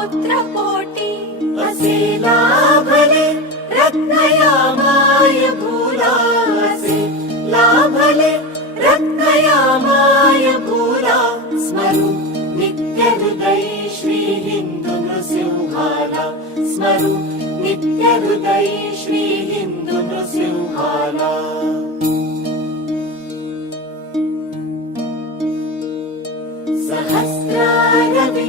पुत्र असे लाभले रत्नया माय असे लाभले रत्नया माय भूला। स्मरु नित्य हृदय श्री हिंदू नृसिंहाला स्मरु नित्य हृदय श्री हिंदू नृसिंहाला सहस्रारवि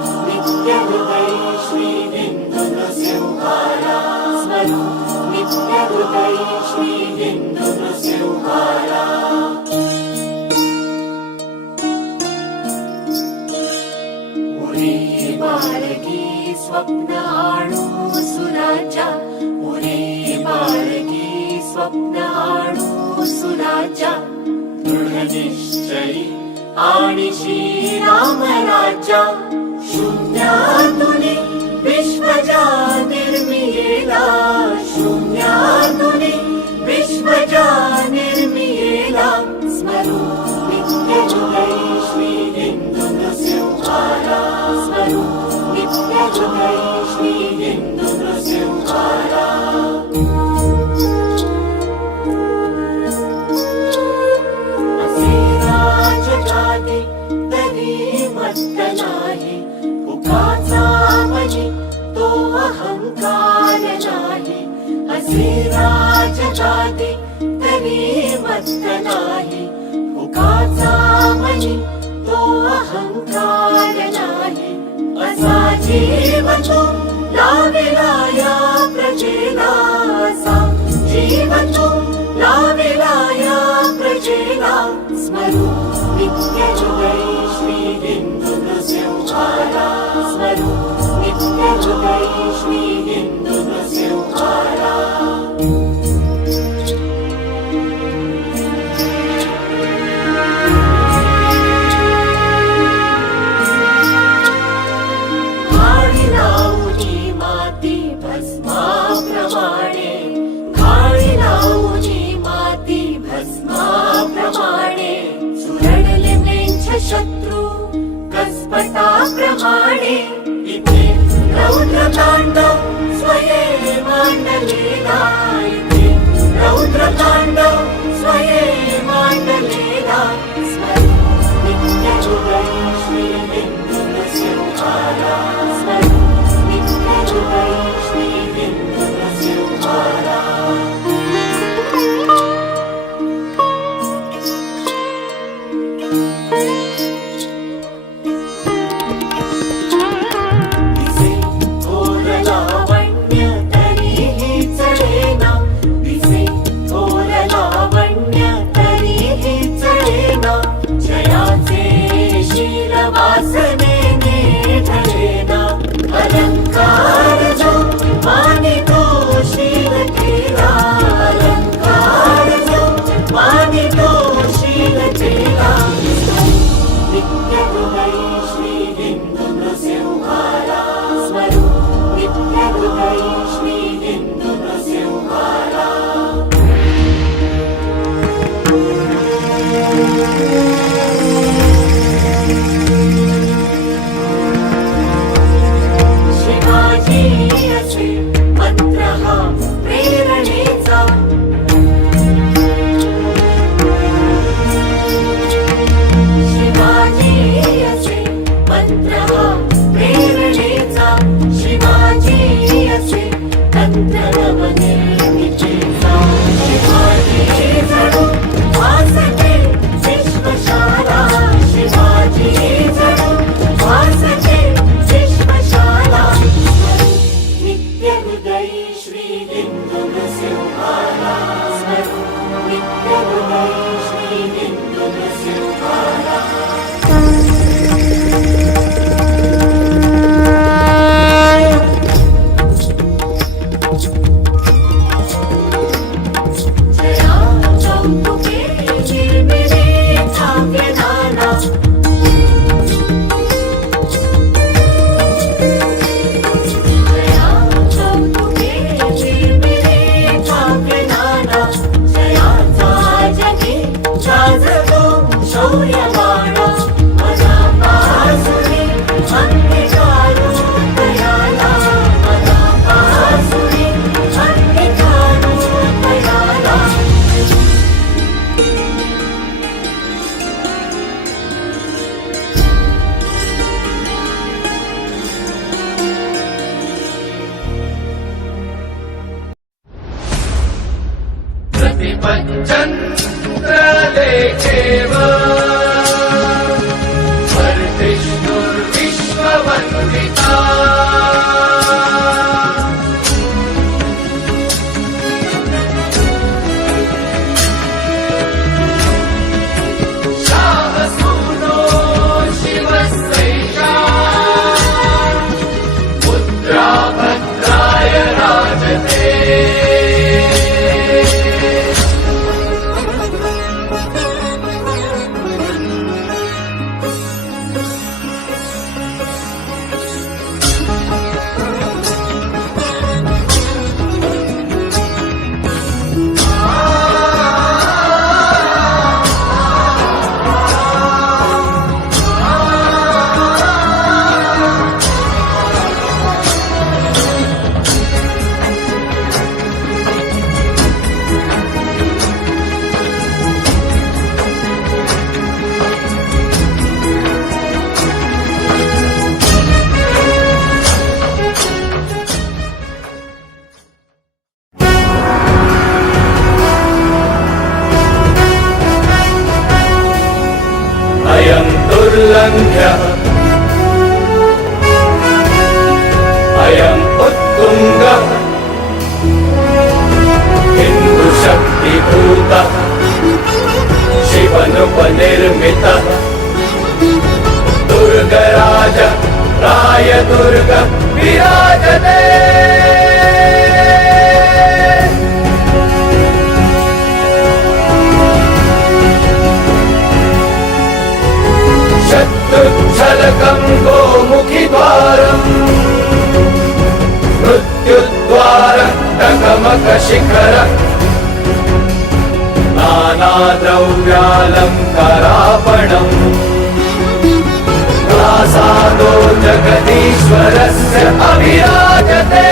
श्री हिंदू नृसिंहाला स्मरू श्री उरे बालकी स्वप्न आणू सुराजा उरे बालकी स्वप्न आणू सुराजा दृढ निश्चयी आणि शून्यातुनी विश्वजा निर्मियेला शून्यातुनी विश्वजा निर्मियेला स्मरू नित्य हृदय श्री हिंदू नृसिंहाला स्मरू नित्य हृदय असे राजगादी तरी मत्त नाही. उगाचा मनी तो अहंकार नाही. असा जीव तो लाविला या प्रजेला असा जीव तो morning. पत्रः प्रतिपञ्चन्द्रलेखेव वर्धिष्णुर्विश्ववन्दिता हिन्दुशक्तिभूतः शिवनुपनिर्मितः दुर्गराज राय दुर्ग विराजते शत्रुच्छलकम् गोमुखिद्वारम् मृत्युद्वार टकमकशिखर नानाद्रव्यालङ्करापणम् प्रासादो जगदीश्वरस्य अभिराजते